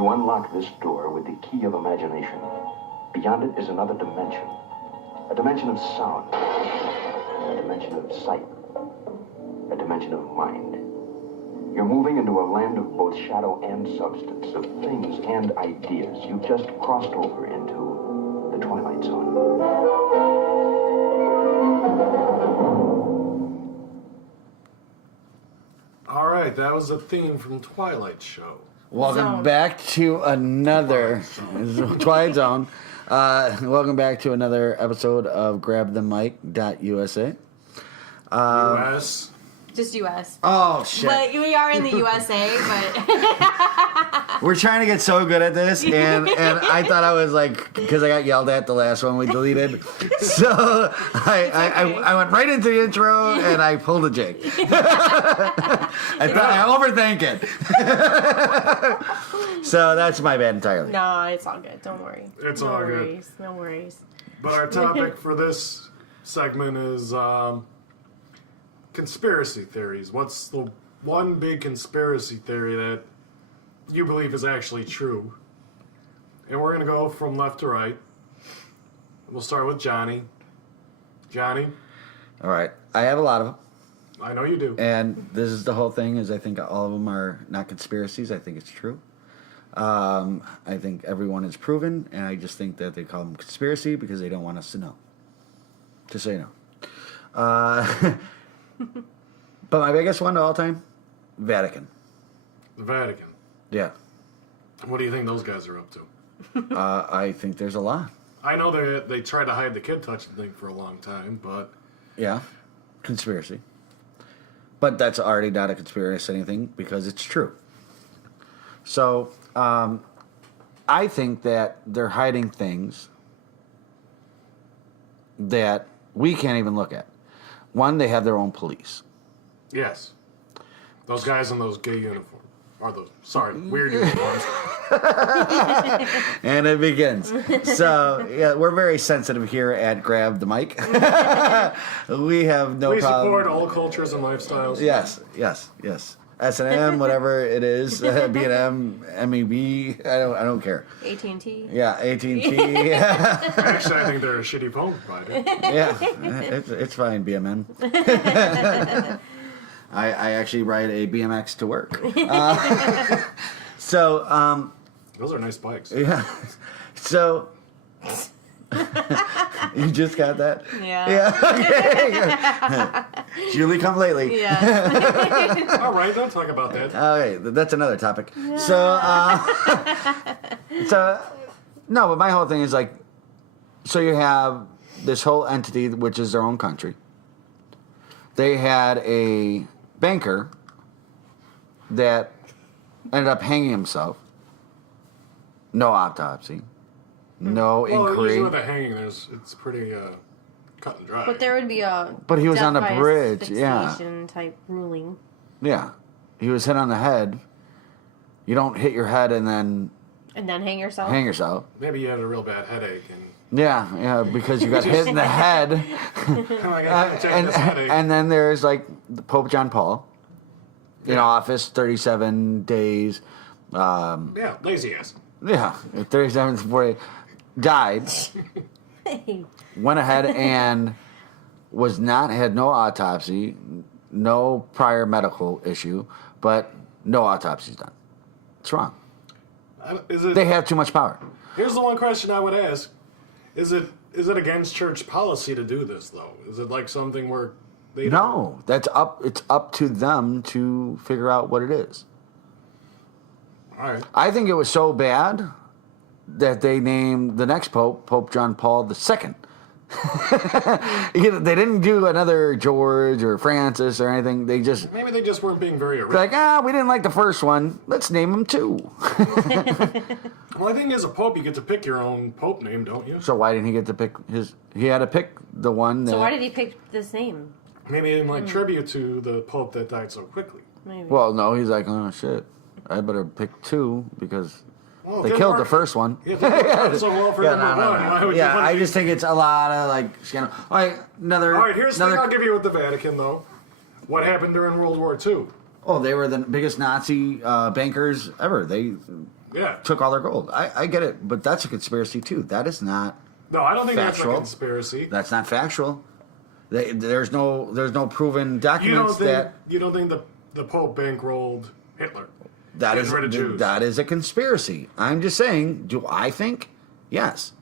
You unlock this door with the key of imagination. Beyond it is another dimension. A dimension of sound. A dimension of sight. A dimension of mind. You're moving into a land of both shadow and substance, of things and ideas. You've just crossed over into the Twilight Zone. All right, that was a theme from Twilight Show. Welcome back to another Twilight Zone. Welcome back to another episode of GrabTheMic.USA. US. Just U.S. Oh, shit. But we are in the USA, but... We're trying to get so good at this, and I thought I was like, because I got yelled at the last one we deleted, so I went right into the intro, and I pulled a Jake. I overthink it. So that's my bad entirely. No, it's all good. Don't worry. It's no all worries. good. No worries. But our topic for this segment is conspiracy theories. What's the one big conspiracy theory that you believe is actually true? And we're going to go from left to right. We'll start with Johnny. Johnny, All right. I have a lot of them. I know you do. And this is the whole thing, is I think all of them are not conspiracies. I think it's true. I think everyone is proven, and I just think that they call them conspiracy because they don't want us to know. Just so you know. But my biggest one of all time, Vatican. The Vatican. Yeah. What do you think those guys are up to? I think there's a lot. I know they tried to hide the kid touching thing for a long time, but... Yeah. Conspiracy. But that's already not a conspiracy anything because it's true. So, I think that they're hiding things that we can't even look at. One, they have their own police. Yes. Those guys in those gay uniforms. Weird uniforms. And it begins. So, yeah, we're very sensitive here at Grab the Mic. We have no We problem. support all cultures and lifestyles. Yes. S&M, whatever it is, B&M, MEB, I don't care. AT&T. Yeah, AT&T. Actually, I think they're a shitty phone provider. Yeah, it's fine, BMN. I actually ride a BMX to work. Those are nice bikes. Yeah. So, you just got that? Yeah. Yeah. Okay. Julie, come lately. Yeah. All right, don't talk about that. Okay, that's another topic. So, no, but my whole thing is like, so you have this whole entity, which is their own country. They had a banker that ended up hanging himself. No autopsy. No Well, inquiry. usually with the hanging, it's pretty cut and dry. But there would be a... But he was death on the by bridge, yeah. asphyxiation type ruling. Yeah. He was hit on the head. You don't hit your head and then And then hang yourself? hang yourself. Maybe you had a real bad headache and... Yeah, because you got hit in the head. And then there's like Pope John Paul in office, 37 days. Yeah, lazy ass. Yeah, 37 before he died. Went ahead and had no autopsy, no prior medical issue, but no autopsy's done. It's wrong. They have too much power. Here's the one question I would ask. Is it against church policy to do this, though? Is it like something where they No, it's up to them to figure out what it is. All right. I think it was so bad that they named the next pope Pope John Paul II. They didn't do another George or Francis or anything. Maybe they just weren't being very original. like, we didn't like the first one. Let's name him two. Well, I think as a pope, you get to pick your own pope name, don't you? So why didn't he get to pick his? He had to pick the one that. So why did he pick this name? Maybe in tribute to the pope that died so quickly. Maybe. Well, no, he's like, oh shit, I better pick two because they killed the first one. Yeah, they worked so well for number one. Why would you want I to just think it's a lot of like scandal. All right, here's the thing I'll give you with the Vatican, though. What happened during World War II? Oh, they were the biggest Nazi bankers ever. They Yeah. took all their gold. I get it, but that's a conspiracy too. That is not. No, I don't think Factual. that's a conspiracy. That's not factual. There's no proven You documents don't think the Pope bankrolled Hitler? that Getting rid of Jews. that is a conspiracy. I'm just saying. Do I think? Yes.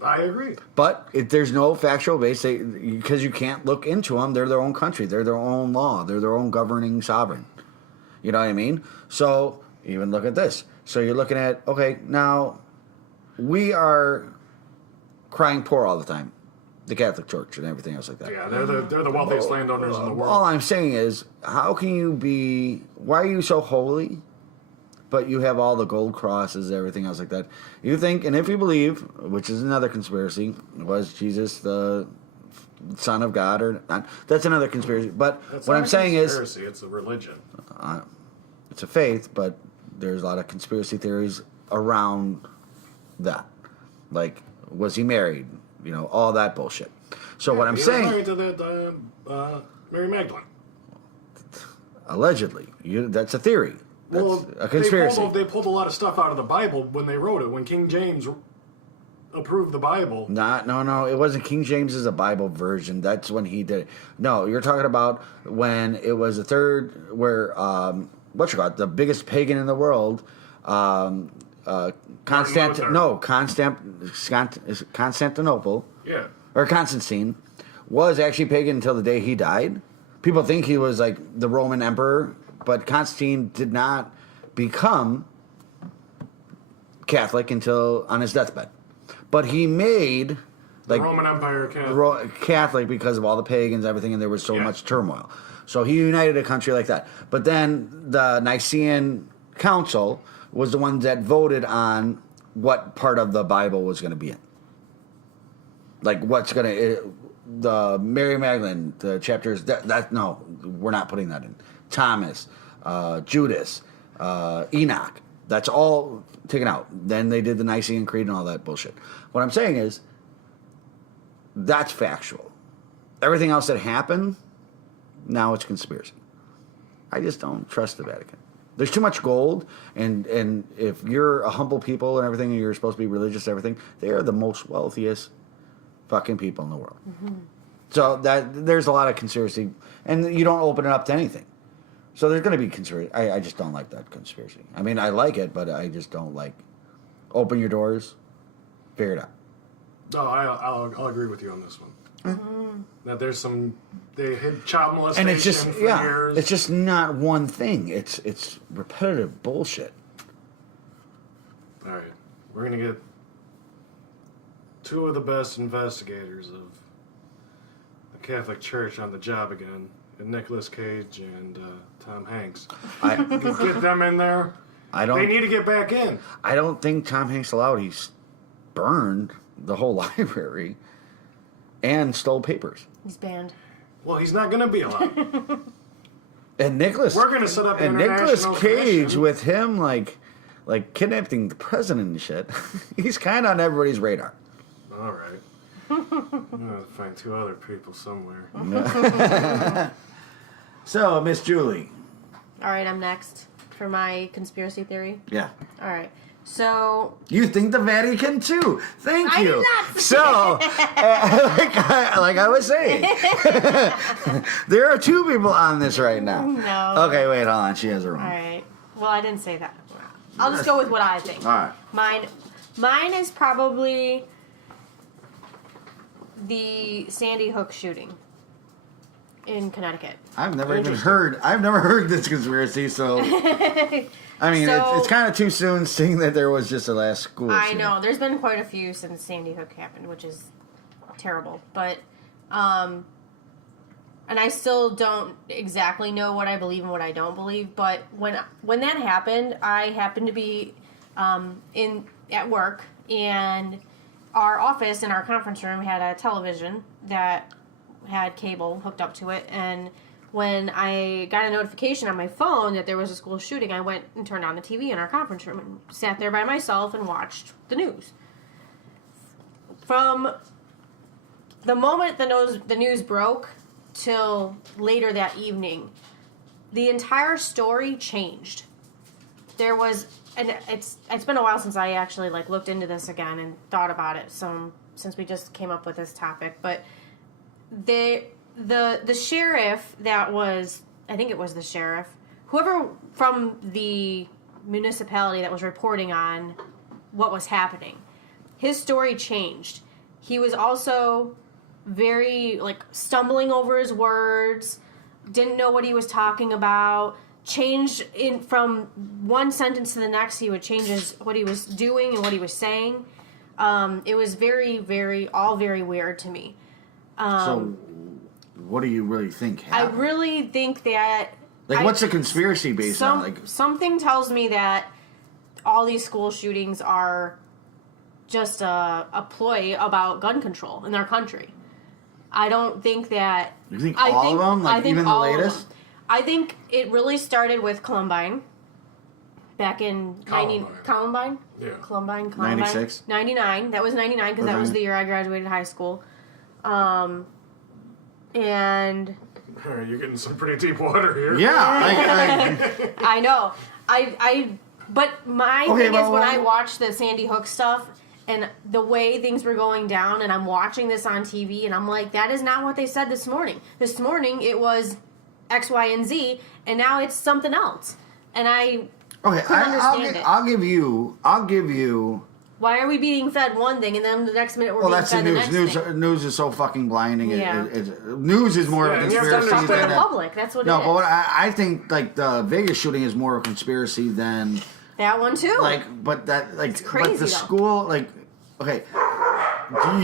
I agree. But there's no factual base because you can't look into them. They're their own country. They're their own law. They're their own governing sovereign. You know what I mean? So even look at this. So you're looking at, okay, now we are crying poor all the time. The Catholic Church and everything else like that. Yeah, they're the wealthiest landowners in the world. All I'm saying is, how can you be, why are you so holy, but you have all the gold crosses, everything else like that? You think, and if you believe, which is another conspiracy, was Jesus the Son of God or not? That's another conspiracy. But That's what not I'm a saying is, conspiracy, it's a religion. it's a faith, but there's a lot of conspiracy theories around that. Like, was he married? You know, all that bullshit. So what I'm He was saying, married to that Mary Magdalene. allegedly, that's a theory. That's Well, a conspiracy. They pulled a lot of stuff out of the Bible when they wrote it. When King James approved the Bible. No. It wasn't King James is a Bible version. That's when he did it. No, you're talking about when it was the third, where the biggest pagan in the world, Constantinople, Yeah. or Constantine, was actually pagan until the day he died. People think he was like the Roman emperor, but Constantine did not become Catholic until on his deathbed. But he made The Roman Empire Catholic because of all the pagans, everything, and there was so Yeah. much turmoil. So he united a country like that. But then the Nicene Council was the ones that voted on what part of the Bible was going to be in. Like what's going to the Mary Magdalene, the chapters no, we're not putting that in. Thomas, Judas, Enoch. That's all taken out. Then they did the Nicene Creed and all that bullshit. What I'm saying is, that's factual. Everything else that happened, now it's conspiracy. I just don't trust the Vatican. There's too much gold, and if you're a humble people and everything, and you're supposed to be religious and everything, they are the most wealthiest fucking people in the world. Mm-hmm. So there's a lot of conspiracy, and you don't open it up to anything. So there's going to be conspiracy. I just don't like that conspiracy. I mean, I like it, but I just don't like open your doors, figure it out. No, I'll agree with you on this one. Mm-hmm. That they hid child molestation And it's just for years. it's just not one thing. It's repetitive bullshit. All right, we're gonna get two of the best investigators of the Catholic Church on the job again, and Nicolas Cage and Tom Hanks. Get them in there. They need to get back in. I don't think Tom Hanks allowed. He burned the whole library and stole papers. He's banned. Well, he's not gonna be allowed. And Nicolas, We're gonna set up an and Nicolas international Cage commission. with him like kidnapping the president and shit. He's kind of on everybody's radar. All right. I'm gonna find two other people somewhere. So, Miss Julie. All right, I'm next for my conspiracy theory. Yeah. All right. So You think the Vatican too? Thank I you. did not say So, like I was saying, there are two people on this right now. No. Okay, wait, hold on. She has her own. all right. Well, I didn't say that. I'll just go with what I think. All right. Mine is probably the Sandy Hook shooting in Connecticut. I've never heard this conspiracy, so I mean, So- it's kind of too soon, seeing that there was just a last school. I shooting. know. There's been quite a few since Sandy Hook happened, which is terrible. But, and I still don't exactly know what I believe and what I don't believe. But when that happened, I happened to be at work, and our office in our conference room had a television that had cable hooked up to it, and when I got a notification on my phone that there was a school shooting, I went and turned on the TV in our conference room and sat there by myself and watched the news. From the moment the news broke till later that evening, the entire story changed. there was, and it's been a while since I actually like looked into this again and thought about it. So since we just came up with this topic, but the sheriff that was, I think it was the sheriff, whoever from the municipality that was reporting on what was happening, his story changed. He was also very like stumbling over his words, didn't know what he was talking about, changed in from one sentence to the next. He would change what he was doing and what he was saying. It was very, very, all very weird to me. So, what do you really think I happened? really think that what's the conspiracy based on? Like, something tells me that all these school shootings are just a ploy about gun control in our country. I don't think that... you think all of them? Like, even the latest? I think it really started with Columbine. Back in Columbine? Yeah. Columbine. 96? 99. That was 99 because that was the year I graduated high school. And... You're getting some pretty deep water here. Yeah. I know. But my thing is when I watched the Sandy Hook stuff and the way things were going down, and I'm watching this on TV, and I'm like, that is not what they said this morning. This morning it was X, Y, and Z, and now it's something else. And I couldn't understand it. I'll give you. Why are we being fed one thing, and then the next minute we're Well, being that's the fed the news. next thing? News is so fucking blinding. Yeah. News is more of a Yeah, you have to conspiracy understand For than the a- public, that's what No, it is. but what I think like the Vegas shooting is more of a conspiracy than That one too. but crazy, but the though. school okay.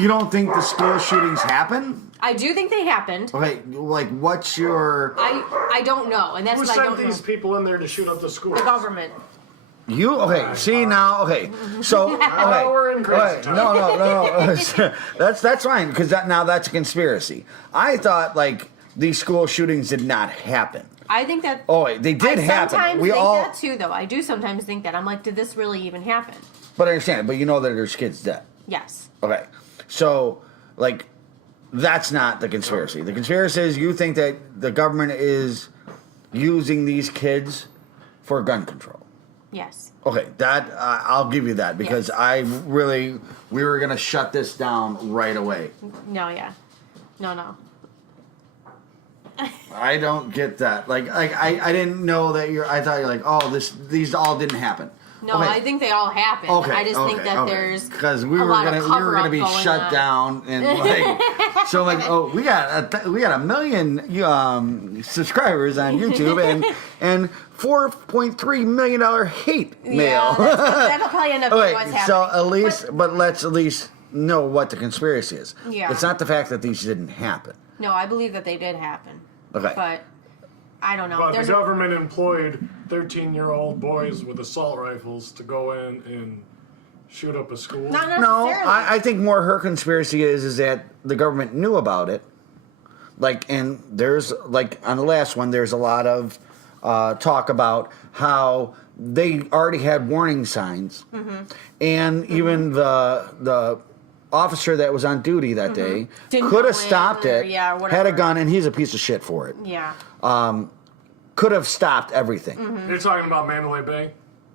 You don't think the school shootings happen? I do think they happened. Okay, like what's your I don't know, and that's Who what I sent don't these know. people in there to shoot up the school? The government. you okay? See now, okay. So okay, we're in crazy okay, time. no. that's fine because now that's a conspiracy. I thought like these school shootings did not happen. I think that. Oh, wait, they did I happen. sometimes We think all, that too, though. I do sometimes think that. I'm like, did this really even happen? but I understand. But you know that there's kids dead. Yes. Okay, so like that's not the conspiracy. The conspiracy is you think that the government is using these kids for gun control. Yes. Okay, that I'll give you that because Yes. we were gonna shut this down right away. No. Yeah. No. I don't get that. Like I didn't know that I thought you're like, oh, these all didn't happen. No, Okay. I think they all happened. Okay, I just think that there's because we a were lot gonna of we were cover-up gonna be going shut on. down and like so like oh we got a million subscribers on YouTube and $4.3 million hate mail. Yeah, that'll probably end up being Okay, what's happening. so at least but let's at least know what the conspiracy is. Yeah. It's not the fact that these didn't happen. No, I believe that they did happen. Okay. But I don't know. But There's the government employed 13-year-old boys with assault rifles to go in and shoot up a school. not No, necessarily. I think more her conspiracy is that the government knew about it. Like, and there's like on the last one, there's a lot of talk about how they already had warning signs, and even the officer that was on duty that day Didn't could go have stopped in or- it. yeah, had whatever. a gun, and he's a piece of shit for it. Yeah. Could have stopped everything. You're talking about Mandalay Bay?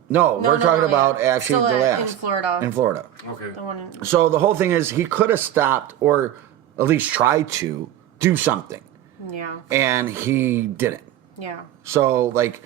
No, we're talking about yeah. actually Still the last in Florida. In Florida. Okay. The one in- So the whole thing is he could have stopped or at least tried to do something, yeah. and he didn't. Yeah. So like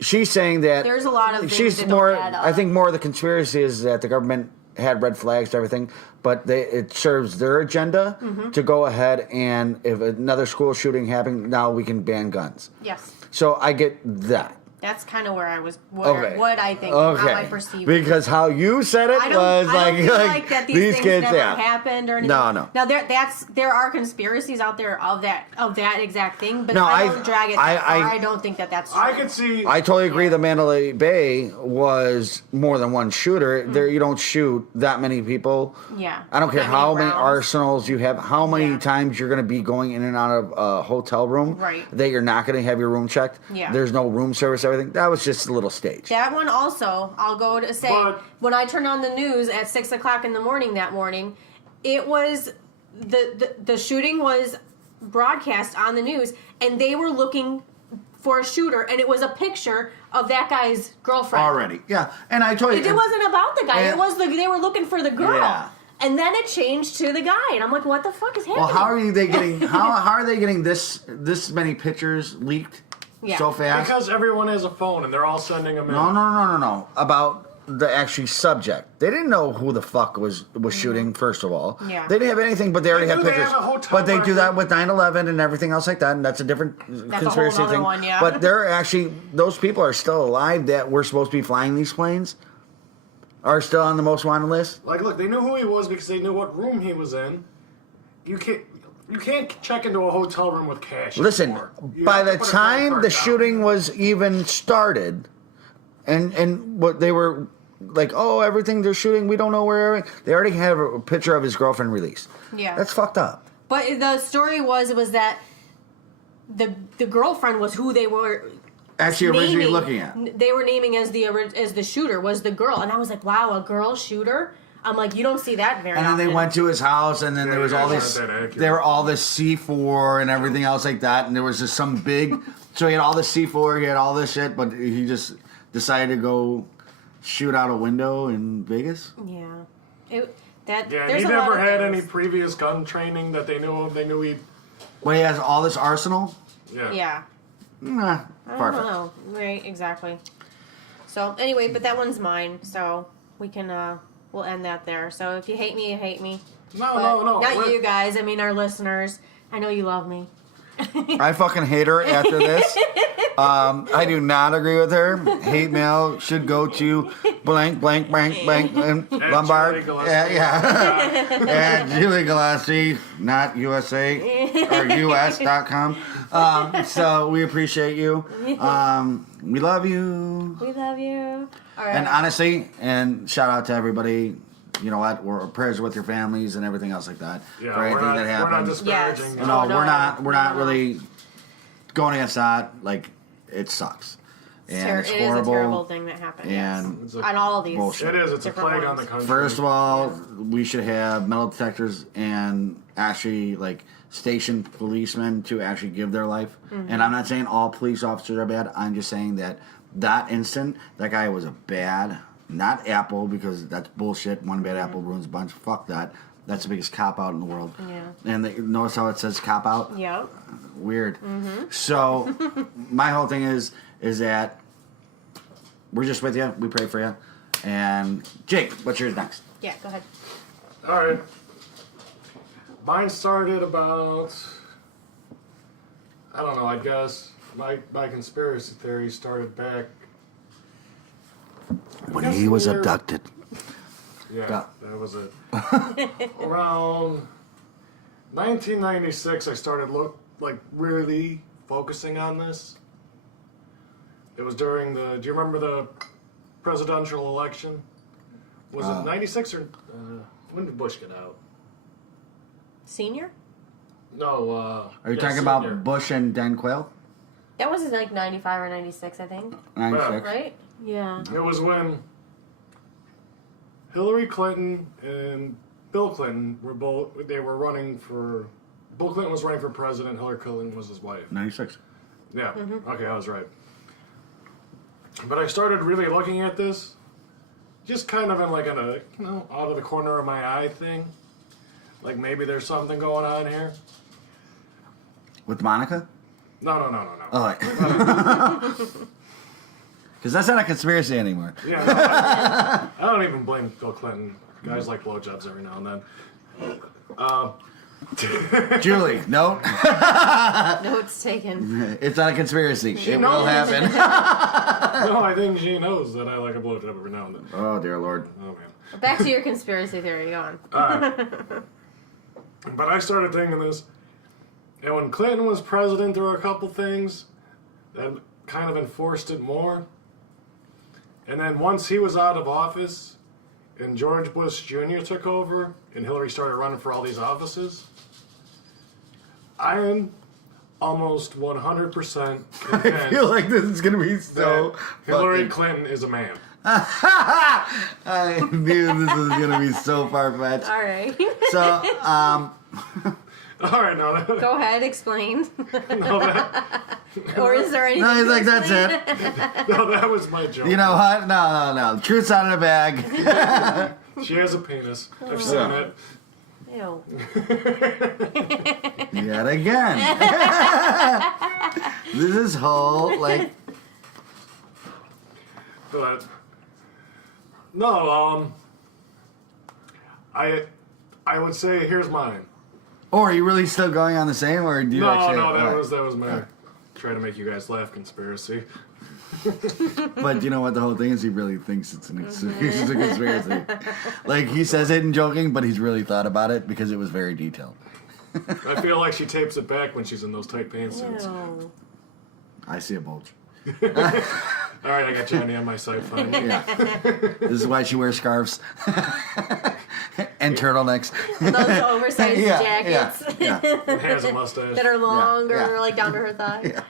she's saying that There's a lot of things she's that more. don't add up. I think more of the conspiracy is that the government had red flags and everything, but it serves their agenda Mm-hmm. to go ahead and if another school shooting happened, now we can ban guns. Yes. So I get that. That's kind of where I was. Okay. What I think. Okay. How I perceive. it. Because how you said it I don't, was I don't like, feel like that these things kids, never yeah. happened or anything. No. Now there are conspiracies out there of that exact thing, but No, I I- don't drag it that far. I don't think that's true. I could see. I totally agree. The Mandalay Bay was more than one shooter. There, you don't shoot that many people. Yeah. I don't care That many how many rounds. arsenals you have, how many Yeah. times you're going to be going in and out of a hotel room. Right. That you're not going to have your room checked. Yeah. There's no room service. Everything. That was just a little stage. That one also, I'll go to say, But- when I turned on the news at 6:00 in the morning that morning, it was the shooting was broadcast on the news, and they were looking for a shooter, and it was a picture of that guy's girlfriend. Already, yeah. And I told you, It wasn't about the guy. And- It was they were looking for the girl. Yeah. And then it changed to the guy, and I'm like, what the fuck is happening? well, how are they getting? How are they getting this many pictures leaked Yeah. so fast? Because everyone has a phone and they're all sending them in. No. About the actual subject. They didn't know who the fuck was shooting, first of all. Yeah. They didn't have anything, but they already They have knew they pictures. have a hotel But they do that record. with 9/11 and everything else like that, and that's a different conspiracy nother thing. one, yeah. But they're actually, those people are still alive that were supposed to be flying these planes, are still on the most wanted list. Like, look, they knew who he was because they knew what room he was in. You can't check into a hotel room with cash. Listen, anymore. You by have to the put a credit time card the down. shooting was even started, and what they were like, oh, everything they're shooting, we don't know where. They already have a picture of his girlfriend released. Yeah. That's fucked up. But the story was that the girlfriend was who they were Actually, originally naming. looking at. They were naming as the shooter was the girl, and I was like, wow, a girl shooter. I'm like, you don't see that very And then often. they went to his house, and then Yeah, there was you all guys this. aren't that accurate. There were all this C4 and everything else like that, and there was just some big. So he had all this C4, he had all this shit, but he just decided to go shoot out a window in Vegas. Yeah. Yeah, There's he a lot never of had things. any previous gun training that they knew of. They knew he. When he has all this arsenal, Yeah. nah, I far don't from. know. Right, exactly. So anyway, but that one's mine. So we can we'll end that there. So if you hate me, you hate me. No, But no. Not We're- you guys. I mean our listeners. I know you love me. I fucking hate her after this. I do not agree with her. Hate mail should go to blank, blank, blank, blank, and At Lombard. Julie Gillespie. Yeah. And Julie Gillespie, not USA or US.com. So we appreciate you. We love you. We love you. All right. And honestly, and shout out to everybody. You know what? We're prayers with your families and everything else like that. Yeah, for we're anything not, that we're not happened. disparaging. Yes. you. No, Oh, no. we're not No. really going against that. Like, it sucks. And it's it is a horrible. terrible thing that happened. And It's a- on all of these. bullshit. It is. It's a Different plague on ones. the country. First of all, we should have metal detectors and actually, like, station policemen to actually give their life. Mm-hmm. And I'm not saying all police officers are bad. I'm just saying that instant, that guy was a bad, not Apple, because that's bullshit. One bad apple ruins a bunch. Fuck that. That's the biggest cop out in the world. Yeah. And notice how it says cop out? Yep. Weird. Mm-hmm. So my whole thing is that we're just with you. We pray for you. And Jake, what's yours next? Yeah. Go ahead. All right. Mine started about, I don't know, I guess my conspiracy theory started back. When guess he was we're- abducted. Yeah, Yeah. that was it. Around 1996, I started really focusing on this. It was during do you remember the presidential election? Was it 96 or, when did Bush get out? Senior? No, Are you yeah, talking senior. about Bush and Dan Quayle? That was like 95 or 96, I think. 96. Right? Yeah. It was when Hillary Clinton and Bill Clinton were running for. Bill Clinton was running for president. Hillary Clinton was his wife. 96. Yeah. Okay, I was right. But I started really looking at this, just kind of in like a out of the corner of my eye thing. Like maybe there's something going on here. With Monica? No. Oh, because that's not a conspiracy anymore. Yeah. No, I don't even blame Bill Clinton. Guys like blowjobs every now and then. Julie, no. Notes taken. It's not a conspiracy. It will knows. happen. No, I think she knows that I like a blowjob every now and then. Oh, dear Lord. Oh man. Back to your conspiracy theory. Go on. But I started thinking this, and when Clinton was president, there were a couple things that kind of enforced it more. And then once he was out of office, and George Bush Jr. took over, and Hillary started running for all these offices, I am almost 100% I convinced feel like this is going to be that so Hillary fucking... Clinton is a man. I knew this was going to be so far-fetched. All right. So, All right, now Go ahead. Explain. no, Or is there anything? No, he's like, to that's explain? it. No, that was my joke. You know what? No. Truth's out of the bag. She has a penis. I've seen Yeah. it. Ew. Yet again. This is whole, like, But no, I would say here's mine. or are you really still going on the same, or do you No, actually... that was my try to make you guys laugh conspiracy. But you know what the whole thing is? He really thinks it's a conspiracy. Like, he says it in joking, but he's really thought about it because it was very detailed. I feel like she tapes it back when she's in those tight pantsuits. Ew. I see a bulge. All right, I got Johnny on my side finally. Yeah. This is why she wears scarves. And turtlenecks. Those oversized Yeah, jackets yeah. And has a mustache. that are longer, yeah. like down to her thigh. Yeah.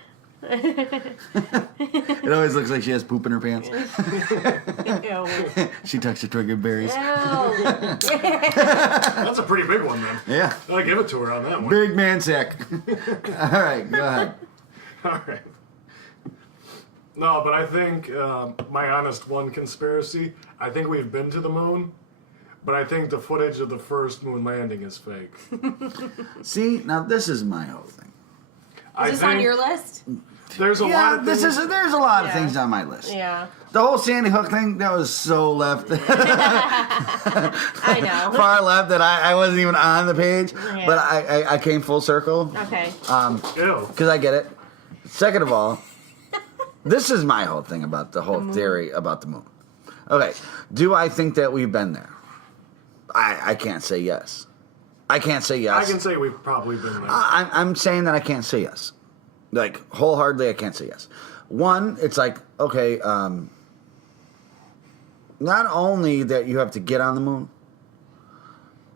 It always looks like she has poop in her pants. Ew. She tucks her twig berries. Ew. That's a pretty big one then. Yeah. I'll give it to her on that one. Big man sack. All right, go ahead. All right. No, but I think my honest one conspiracy. I think we've been to the moon, but I think the footage of the first moon landing is fake. See, now this is my whole thing. I Is this on think your list? There's a lot Yeah, of there's a lot of Yeah. things on my list. Yeah. The whole Sandy Hook thing, that was so left. I know. Far left that I wasn't even on the page. Yeah. But I came full circle. Okay. Ew. Because I get it. Second of all, this is my whole thing about the whole theory about the moon. Okay, do I think that we've been there? I can't say yes. I can't say yes. I can say we've probably been there. I'm saying that I can't say yes. Like, wholeheartedly, I can't say yes. One, it's like, okay, not only that you have to get on the moon,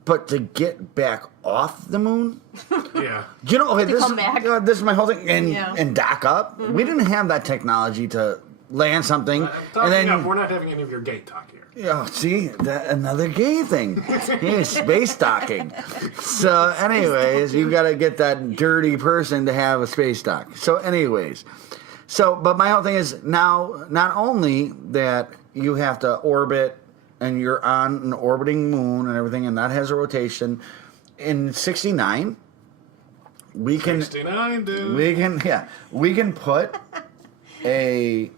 but to get back off the moon. Yeah. You know, okay, come back. this is my whole thing. And, Yeah. and dock up. We didn't have that technology to land something. I'm And talking then, up. We're not having any of your gay talk here. yeah, see, another gay thing. Yeah, space docking. So, anyways, you got to get that dirty person to have a space dock. So, anyways, but my whole thing is now, not only that you have to orbit and you're on an orbiting moon and everything, and that has a rotation. In '69, we can 69, dude. we can put a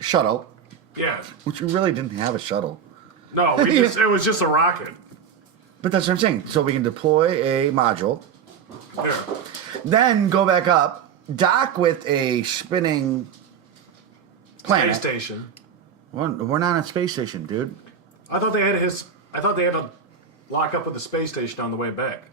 shuttle, Yeah. which we really didn't have a shuttle. No, it was just a rocket. But that's what I'm saying. So we can deploy a module, There. then go back up, dock with a spinning planet. Space station. We're not on a space station, dude. I thought they had to lock up with the space station on the way back.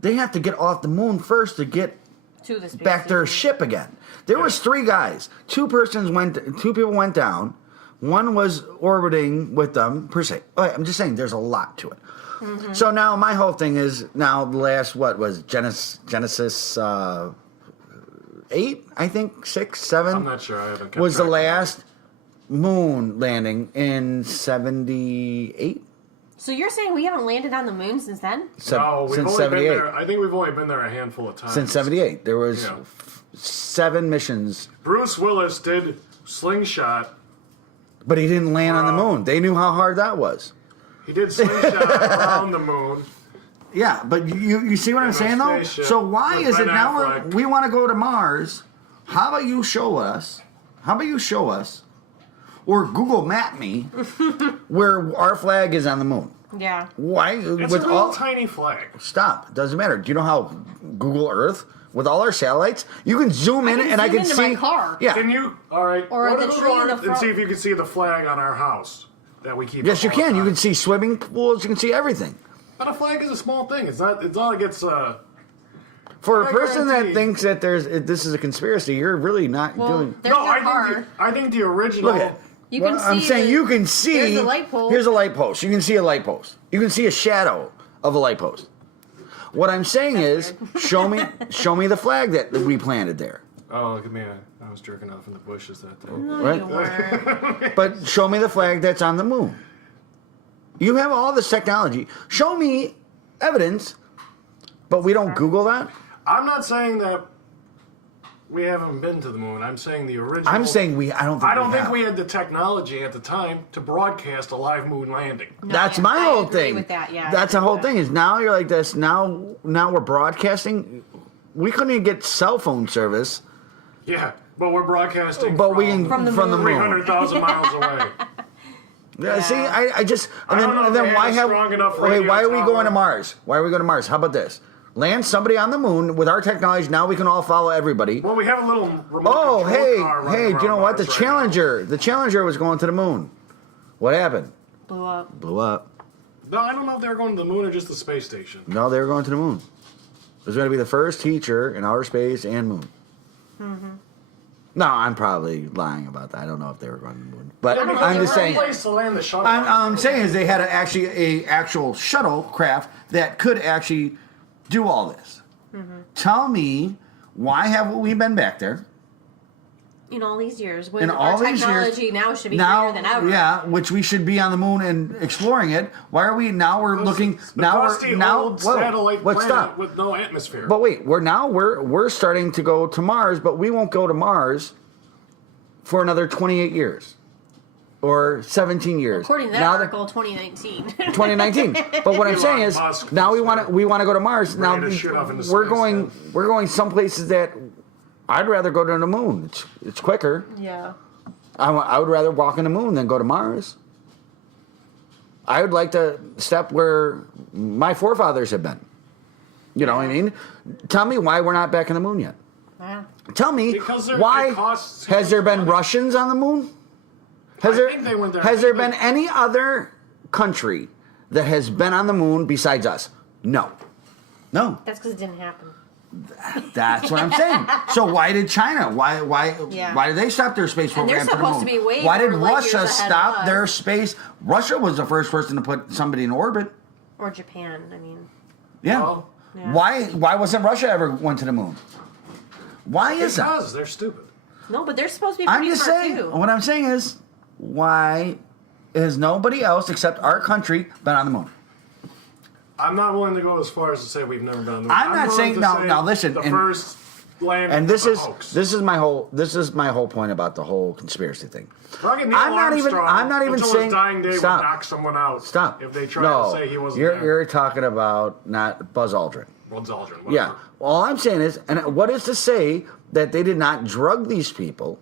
They have to get off the moon first to get To the space back their station. ship again. There was 3 guys. 2 people went down. One was orbiting with them per se. Okay, I'm just saying there's a lot to it. Mm-hmm. So now my whole thing is now the last what was Genesis 8, I think 6, 7 I'm not sure. I haven't. kept was the track. last moon landing in 78. So you're saying we haven't landed on the moon since then? No, we've since only 78. been there. I think we've only been there a handful of times. Since 78, there was Yeah. 7 missions, Bruce Willis did slingshot. but he didn't land on the Wow. moon. They knew how hard that was. He did slingshot around the moon. Yeah, but you see what I'm a saying though? spaceship So why with is it Ben now Affleck. we want to go to Mars? How about you show us? Or Google Map me where our flag is on the moon? Yeah. Why It's with a real all tiny flag. stop? Doesn't matter. Do you know how Google Earth with all our satellites? You can zoom in can and I zoom can into see my car. Yeah. Can you? All right. Or go the to tree in the and front. see if you can see the flag on our house that we keep. Yes, up you all the can. You time. can see swimming pools. You can see everything. But a flag is a small thing. It's not. It's all it gets. For a I person that guarantee- thinks that this is a conspiracy, you're really not Well, doing. there's No, your I car. think. I think the original. Look at it. You Well, can I'm see saying the- you can see. there's a light pole. Here's a light post. You can see a light post. You can see a shadow of a light post. What I'm saying is, show me the flag that we planted there. Oh, look at me! I was jerking off in the bushes that day. No, Right. you weren't. But show me the flag that's on the moon. You have all this technology. Show me evidence, but we don't Google that. I'm not saying that we haven't been to the moon. I'm saying the original. I'm saying I don't think I don't think have. we had the technology at the time to broadcast a live moon landing. No, That's yeah, my I whole agree thing. with that, yeah, I That's the agree whole with that. thing. Is now you're like this. Now we're broadcasting. We couldn't even get cell phone service, Yeah, but we're broadcasting but we can From the from the moon. moon. 300,000 miles away. Yeah, Yeah. See, I just and I then, don't know and if then they why had a have strong enough okay? radio Why are we tower. going to Mars? Why are we going to Mars? How about this? Land somebody on the moon with our technology. Now we can all follow everybody. Well, we have a little remote Oh, control hey, car running hey! Do you know around what? The Mars right now. Challenger was going to the moon. What happened? Blew up. Blew up. No, I don't know if they were going to the moon or just the space station. No, they were going to the moon. It was going to be the first teacher in outer space and moon. Mm-hmm. No, I'm probably lying about that. I don't know if they were going to the moon, but Yeah, because I'm there just was no saying. place to land the shuttle. I'm saying is they had a actual shuttle craft that could actually do all this. Mm-hmm. Tell me, why haven't we been back there? In all these years, when In our all these technology years, now should be greater than ever. yeah, which we should be on the moon and exploring it. Why are we now? We're looking The now. dusty We're now. old Whoa, satellite what's planet stop? with no atmosphere. But wait, we're starting to go to Mars, but we won't go to Mars for another 28 years or 17 years. According to that now article, 2019. 2019. But what I'm Elon saying is, Musk now we wants want to go to Mars. Now ready to shoot off into we're space, going we're going some places that I'd rather go to the moon. It's quicker. yeah. I would rather walk on the moon than go to Mars. I would like to step where my forefathers have been. You know what I mean? Tell me why we're not back on the moon yet. Yeah. Tell me Because it why costs too has there much been money. Russians on the moon? Has I there think they went there. has I there think been any other country that has been on the moon besides us? No. No. That's because it didn't happen. That's what I'm saying. So why did China? Why Yeah. did they stop their space And they're program to the supposed moon? to be way Why did more light years Russia ahead of stop us. their space? Russia was the first person to put somebody in orbit. Or Japan, I mean. Yeah. Well, Yeah. Why wasn't Russia ever went to the moon? Why is that? because they're stupid. No, but they're supposed to be I'm pretty just smart saying. too. What I'm saying is, why has nobody else except our country been on the moon? I'm not willing to go as far as to say we've never been on the moon. I'm not willing saying- to now- say now listen, The and- first land And this was is a hoax. this is my whole point about the whole conspiracy thing. Fucking Neil I'm not even- Armstrong, I'm not even until saying- his dying day Stop. would knock someone out. Stop. If they tried no, to say he wasn't you're there. you're talking about not Buzz Aldrin. Well, Aldrin, whatever. Yeah. All I'm saying is, and what is to say that they did not drug these people?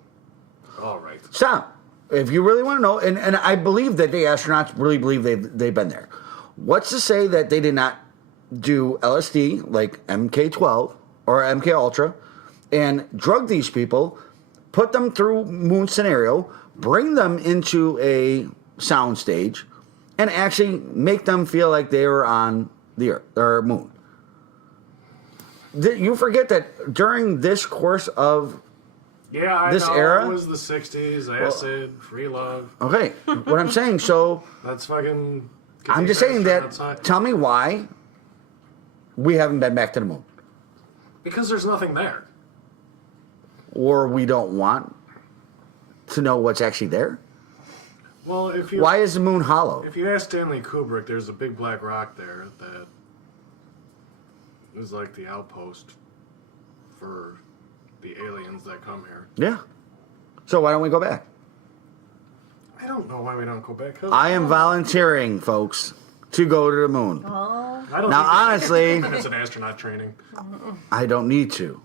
All right. Stop. If you really want to know, and I believe that the astronauts really believe they've been there. What's to say that they did not do LSD like MK12 or MK Ultra and drug these people, put them through moon scenario, bring them into a sound stage, and actually make them feel like they were on the Earth or moon? You forget that during this course of Yeah, I This know. era? It was the 60s, acid, free love. okay, what I'm saying, so That's fucking... I'm just saying that. outside. Tell me why we haven't been back to the moon, Because there's nothing there. or we don't want to know what's actually there. Well, if you... Why is the moon hollow? If you ask Stanley Kubrick, there's a big black rock there that is like the outpost for the aliens that come here. Yeah. So why don't we go back? I don't know why we don't go back. I am volunteering, folks, to go to the moon. Oh, I don't Now, think honestly, it's an astronaut training. I don't need to.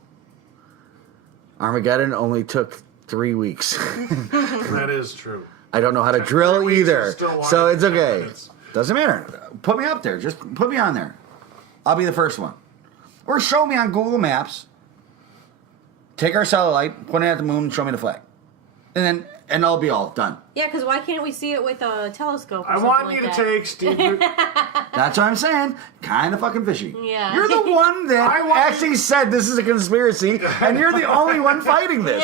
Armageddon only took 3 weeks. That is true. I don't know how to drill 3 weeks is either, still so longer it's than 10 okay. minutes. Doesn't matter. Put me up there. Just put me on there. I'll be the first one. Or show me on Google Maps. Take our satellite, put it at the moon, and show me the flag, and I'll be all done. yeah, because why can't we see it with a telescope? Or I something want like you to that? take Steve. That's what I'm saying. Kind of fucking fishy. Yeah. You're the one that I want- actually said this is a conspiracy, and you're the only one fighting this.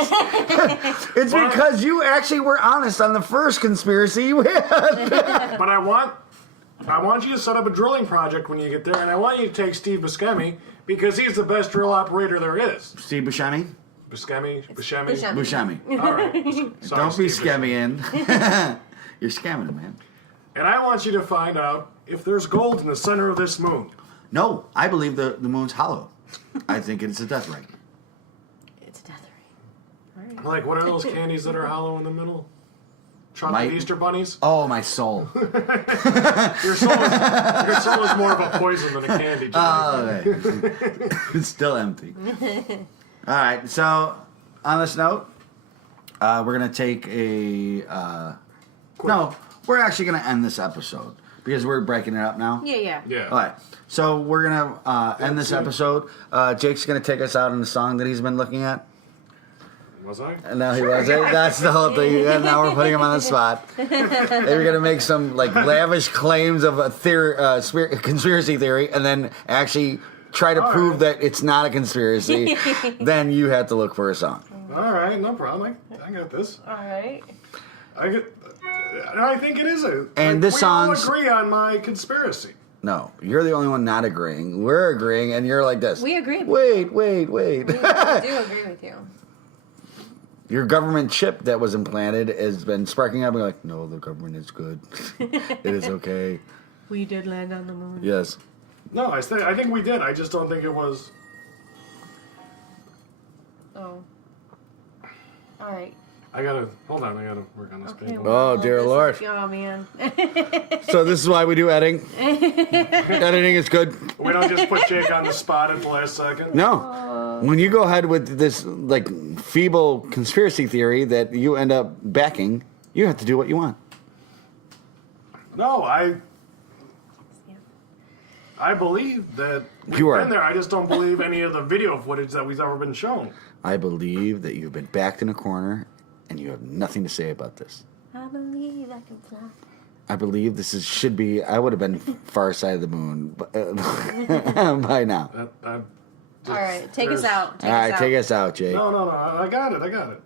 It's Well- because you actually were honest on the first conspiracy you had. But I want you to set up a drilling project when you get there, and I want you to take Steve Buscemi because he's the best drill operator there is. Steve Buscemi? Buscemi? Buscemi. Buscemi. All right. Sorry, Don't be Steve Buscemi. scamming. You're scamming, man. And I want you to find out if there's gold in the center of this moon. No, I believe the moon's hollow. I think it's a death ray. It's a death ring. All right. Like, what are those candies that are hollow in the middle? Chocolate My- Easter bunnies? Oh, my soul. Your soul is more of a poison than a candy, Johnny. Oh, okay. It's still empty. All right. So, on this note, we're gonna take a. No, we're actually gonna end this episode because we're breaking it up now. Yeah. Yeah. All right. So we're gonna end this episode. Jake's gonna take us out on the song that he's been looking at. Was I? No, he wasn't. That's the whole thing. And now we're putting him on the spot. They were gonna make some like lavish claims of a theory, conspiracy theory, and then actually try to prove that it's not a conspiracy. Then you have to look for a song. All right, no problem. I got this. All right. I think it is a. And this we song's- all agree on my conspiracy. No, you're the only one not agreeing. We're agreeing, and you're like this. We agree with Wait. We do agree with you. Your government chip that was implanted has been sparking up. And you're like, no, the government is good. It is okay. We did land on the moon. Yes. No, I think we did. I just don't think it was. Oh. All right. Hold on. I gotta work on this Okay, paper. Oh, dear this Lord. is- oh man. So this is why we do editing. Editing is good. We don't just put Jake on the spot at the last second. No. When you go ahead with this like feeble conspiracy theory that you end up backing, you have to do what you want. No, I believe that we've You are- been there. I just don't believe any of the video footage that we've ever been shown. I believe that you've been backed in a corner and you have nothing to say about this. I believe I can fly. I believe this should be. I would have been far side of the moon by now. All right, take us out. All right, take us out, Jake. No. I got it.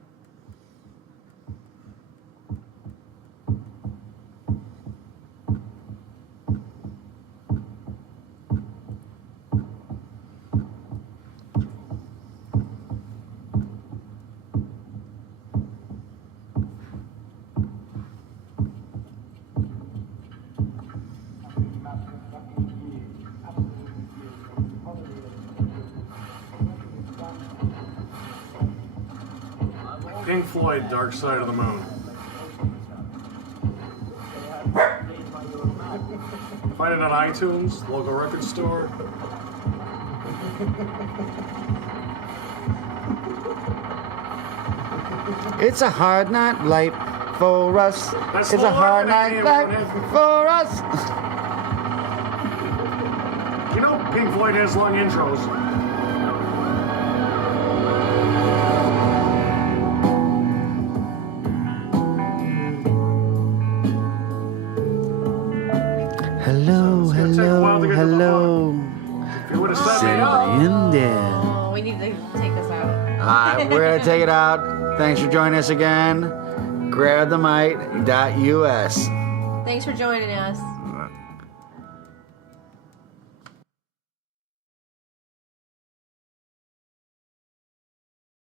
Pink Floyd, Dark Side of the Moon. Find it on iTunes, local record store. It's a hard night life for us. That's It's the a hard one night that life everyone for us. You know Pink Floyd has long intros. Hello, It's gonna take a while to get to the If you would have set me up. in there. Oh, we need to take this out. All right, we're gonna take it out. Thanks for joining us again. GrabTheMic.us. Thanks for joining us.